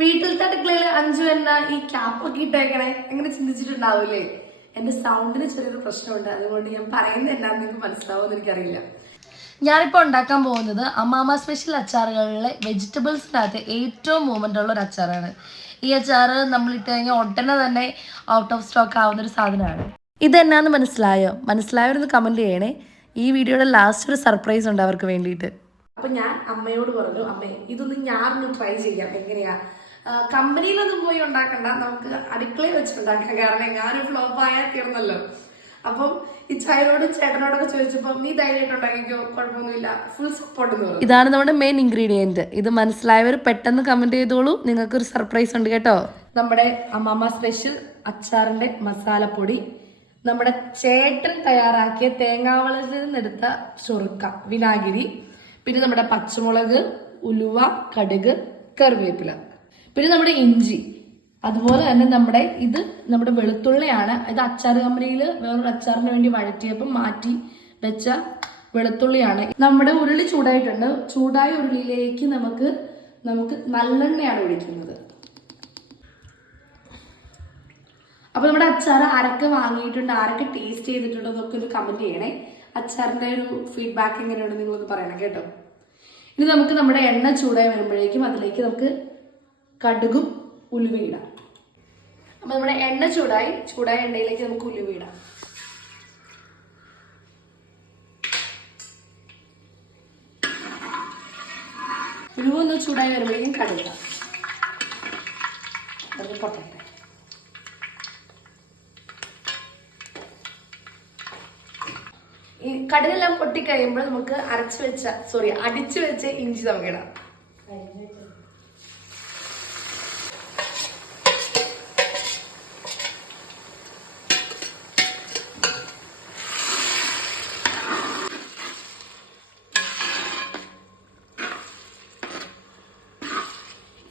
വീട്ടിലത്തെ അടുക്കളയിൽ അഞ്ചു എന്ന ഈ ക്യാപ്പൊക്കെ ഇട്ടേക്കണേ? അങ്ങനെ ചിന്തിച്ചിട്ടുണ്ടാവൂലേ? എന്റെ സൗണ്ടിന് ചെറിയൊരു പ്രശ്നമുണ്ട്. അതുകൊണ്ട് ഞാൻ പറയുന്നത് എന്നാന്ന് നിങ്ങൾക്ക് മനസ്സിലാവുമെന്ന് എനിക്കറിയില്ല. ഞാനിപ്പോൾ ഉണ്ടാക്കാൻ പോകുന്നത് അമ്മാമ സ്പെഷ്യൽ അച്ചാറുകളിലെ വെജിറ്റബിൾസിന്റെ അകത്ത് ഏറ്റവും മൂവ്മെന്റ് ഉള്ള ഒരു അച്ചാറാണ്. ഈ അച്ചാറ് നമ്മൾ ഇട്ട് കഴിഞ്ഞാൽ ഉടനെ തന്നെ ഔട്ട് ഓഫ് സ്റ്റോക്ക് ആവുന്ന ഒരു സാധനമാണ്. ഇത് ഇതെന്നാന്ന് മനസ്സിലായോ? മനസ്സിലായവരൊന്ന് കമന്റ് ചെയ്യണേ. ഈ വീഡിയോയുടെ ലാസ്റ്റ് ഒരു സർപ്രൈസ് ഉണ്ട് അവർക്ക് വേണ്ടിയിട്ട്. അപ്പൊ ഞാൻ അമ്മയോട് പറഞ്ഞു അമ്മേ ഇതൊന്ന് ഞാനൊന്ന് ട്രൈ ചെയ്യാം. എങ്ങനെയാ? കമ്പനിയിലൊന്നും പോയി ഉണ്ടാക്കണ്ട. നമുക്ക് അടുക്കളയിൽ വെച്ചിട്ടുണ്ടാക്കാം കാരണം ഞാനൊരു ഫ്ലോപ്പ് ആയാൽ തീർന്നല്ലോ. അപ്പം ഈ ചായനോടും ചേട്ടനോടൊക്കെ ചോദിച്ചപ്പോൾ നീ ധൈര്യമായിട്ട് ഉണ്ടാക്കിക്കോ. കുഴപ്പമൊന്നുമില്ല. ഫുൾ സപ്പോർട്ട് എന്ന് ഇതാണ് നമ്മുടെ മെയിൻ ഇൻഗ്രീഡിയന്റ് ഇത് മനസ്സിലായവർ പെട്ടെന്ന് കമന്റ് ചെയ്തോളൂ. നിങ്ങൾക്ക് ഒരു സർപ്രൈസ് ഉണ്ട് കേട്ടോ. നമ്മുടെ അമ്മമ്മ സ്പെഷ്യൽ അച്ചാറിന്റെ മസാലപ്പൊടി. നമ്മുടെ ചേട്ടൻ തയ്യാറാക്കിയ തേങ്ങാവളത്തിൽ നിന്നെടുത്ത ചൊറുക്ക വിനാഗിരി. പിന്നെ നമ്മുടെ പച്ചമുളക് ഉലുവ കടുക് കറിവേപ്പില. പിന്നെ നമ്മുടെ ഇഞ്ചി. അതുപോലെ തന്നെ നമ്മുടെ ഇത് നമ്മുടെ വെളുത്തുള്ളിയാണ്. ഇത് അച്ചാർ കമ്പനിയിൽ വേറൊരു അച്ചാറിന് വേണ്ടി വഴറ്റിയപ്പം മാറ്റി വെച്ച വെളുത്തുള്ളിയാണ്. നമ്മുടെ ഉരുളി ചൂടായിട്ടുണ്ട്. ചൂടായ ഉരുളിയിലേക്ക് നമുക്ക് നമുക്ക് നല്ലെണ്ണയാണ് ഒഴിക്കുന്നത്. അപ്പൊ നമ്മുടെ അച്ചാർ ആരൊക്കെ വാങ്ങിയിട്ടുണ്ട്. ആരൊക്കെ ടേസ്റ്റ് ചെയ്തിട്ടുണ്ടോ എന്നൊക്കെ ഒന്ന് കമന്റ് ചെയ്യണേ. അച്ചാറിന്റെ ഒരു ഫീഡ്ബാക്ക് എങ്ങനെയുണ്ട് നിങ്ങളൊന്ന് പറയണം കേട്ടോ. ഇനി നമുക്ക് നമ്മുടെ എണ്ണ ചൂടായി വരുമ്പോഴേക്കും അതിലേക്ക് നമുക്ക് കടുകും ഉലുവയിടാം അപ്പൊ നമ്മുടെ എണ്ണ ചൂടായി ചൂടായ എണ്ണയിലേക്ക് നമുക്ക് ഉലുവയിടാം ഉലുവ ഒന്ന് ചൂടായി വരുമ്പോഴേക്കും കടുക അത് പൊട്ടട്ടെ. ഈ കടുകെല്ലാം പൊട്ടിക്കഴിയുമ്പോൾ നമുക്ക് അരച്ചു വെച്ച സോറി അടിച്ചു വെച്ച ഇഞ്ചി നമുക്കിടാം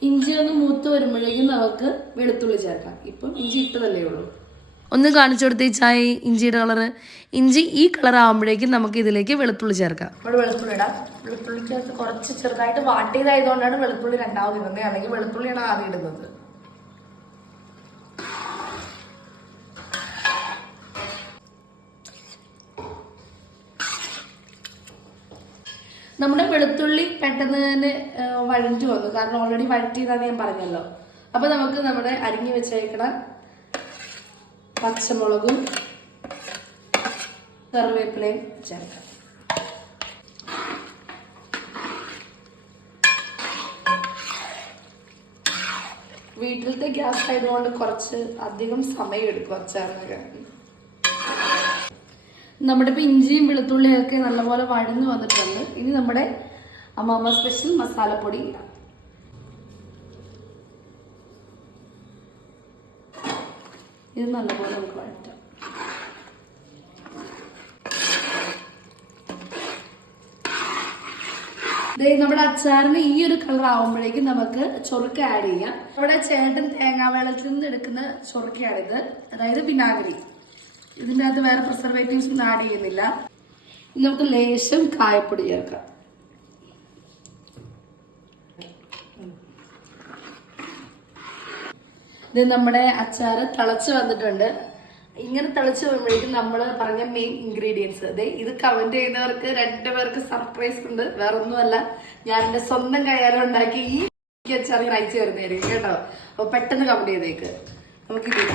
ഇഞ്ചി ഒന്ന് മൂത്ത് വരുമ്പോഴേക്കും നമുക്ക് വെളുത്തുള്ളി ചേർക്കാം. ഇപ്പം ഇഞ്ചി ഇട്ടതല്ലേ ഉള്ളൂ. ഒന്ന് കാണിച്ചു കൊടുത്ത ഈ ചായ ഇഞ്ചിയുടെ കളറ്. ഇഞ്ചി ഈ കളർ ആവുമ്പോഴേക്കും നമുക്ക് ഇതിലേക്ക് വെളുത്തുള്ളി ചേർക്കാം. ഇവിടെ വെളുത്തുള്ളി ഇടാം. വെളുത്തുള്ളിക്കകത്ത് കുറച്ച് ചെറുതായിട്ട് വാട്ടിയതായതുകൊണ്ടാണ് വെളുത്തുള്ളി രണ്ടാമത് ഇടുന്നത്. അല്ലെങ്കിൽ വെളുത്തുള്ളിയാണ് ആദ്യം ഇടുന്നത്. നമ്മുടെ വെളുത്തുള്ളി പെട്ടെന്ന് തന്നെ വഴഞ്ഞു വന്നു. കാരണം ഓൾറെഡി വഴറ്റിയതാണ് ഞാൻ പറഞ്ഞല്ലോ. അപ്പൊ നമുക്ക് നമ്മുടെ അരിഞ്ഞു വെച്ചേക്കണ പച്ചമുളകും കറിവേപ്പിലയും ചേർക്കാം. വീട്ടിലത്തെ ഗ്യാസ് ആയതുകൊണ്ട് കുറച്ച് അധികം സമയം എടുക്കും അച്ചാറിനൊക്കെ നമ്മുടെ ഇപ്പൊ ഇഞ്ചിയും വെളുത്തുള്ളിയും ഒക്കെ നല്ലപോലെ വഴന്നു വന്നിട്ടുണ്ട്. ഇനി നമ്മുടെ അമ്മാമ്മ സ്പെഷ്യൽ മസാലപ്പൊടി ഇത് നല്ലപോലെ നമുക്ക് വഴറ്റാം. നമ്മുടെ അച്ചാറിന് ഈ ഒരു കളർ ആവുമ്പോഴേക്കും നമുക്ക് ചൊറുക്ക ആഡ് ചെയ്യാം. നമ്മുടെ ചേട്ടൻ തേങ്ങാ വെള്ളത്തിൽ നിന്ന് എടുക്കുന്ന ചൊറുക്കയാണിത് അതായത് വിനാഗിരി. ഇതിന്റെ അകത്ത് വേറെ പ്രിസർവേറ്റീവ്സ് ഒന്നും ആഡ് ചെയ്യുന്നില്ല. നമുക്ക് ലേശം കായപ്പൊടി ചേർക്കാം. ഇത് നമ്മുടെ അച്ചാർ തിളച്ച് വന്നിട്ടുണ്ട്. ഇങ്ങനെ തിളച്ച് വരുമ്പോഴേക്കും നമ്മൾ പറഞ്ഞ മെയിൻ ഇൻഗ്രീഡിയൻസ് അതെ ഇത് കമന്റ് ചെയ്യുന്നവർക്ക് രണ്ടുപേർക്ക് സർപ്രൈസ് ഉണ്ട്. വേറെ ഒന്നുമല്ല ഞാൻ എന്റെ സ്വന്തം കയ്യാലും ഉണ്ടാക്കി ഈ അച്ചാർ അയച്ചു തരുന്നതായിരിക്കും കേട്ടോ. അപ്പോൾ പെട്ടെന്ന് കമന്റ് ചെയ്തേക്ക്. നമുക്ക് ഇത്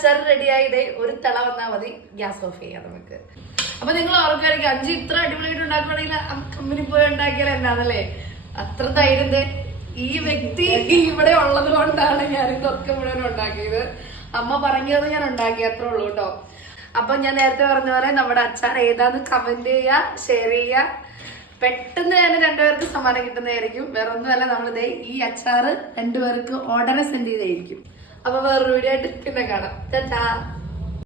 അച്ചാർ റെഡി ആയതേ ഒരു തിള വന്നാൽ മതി. ഗ്യാസ് ഓഫ് ചെയ്യാം നമുക്ക്. അപ്പൊ നിങ്ങൾ ഓർക്കുമായിരിക്കും അഞ്ച് ഇത്ര അടിപൊളിയായിട്ട് ഉണ്ടാക്കുകയാണെങ്കിൽ കമ്പനി പോയി ഉണ്ടാക്കിയാൽ എന്താണല്ലേ അത്ര ധൈര്യം ഈ വ്യക്തി ഇവിടെ ഉള്ളത് കൊണ്ടാണ് ഞാൻ ഇതൊക്കെ മുഴുവൻ ഉണ്ടാക്കിയത്. അമ്മ പറഞ്ഞത് ഞാൻ ഉണ്ടാക്കി അത്രേ ഉള്ളൂ കേട്ടോ. അപ്പൊ ഞാൻ നേരത്തെ പറഞ്ഞ പോലെ നമ്മുടെ അച്ചാർ ഏതാന്ന് കമന്റ് ചെയ്യാ ഷെയർ ചെയ്യാ പെട്ടെന്ന് തന്നെ രണ്ടുപേർക്ക് സമ്മാനം കിട്ടുന്നതായിരിക്കും. വേറെ ഒന്നുമല്ല നമ്മളിതേ ഈ അച്ചാറ് രണ്ടുപേർക്ക് ഓർഡർ സെൻഡ് ചെയ്തായിരിക്കും. അപ്പൊ വേറൊരു വീഡിയോ ആയിട്ട് പിന്നെ കാണാം. ടാ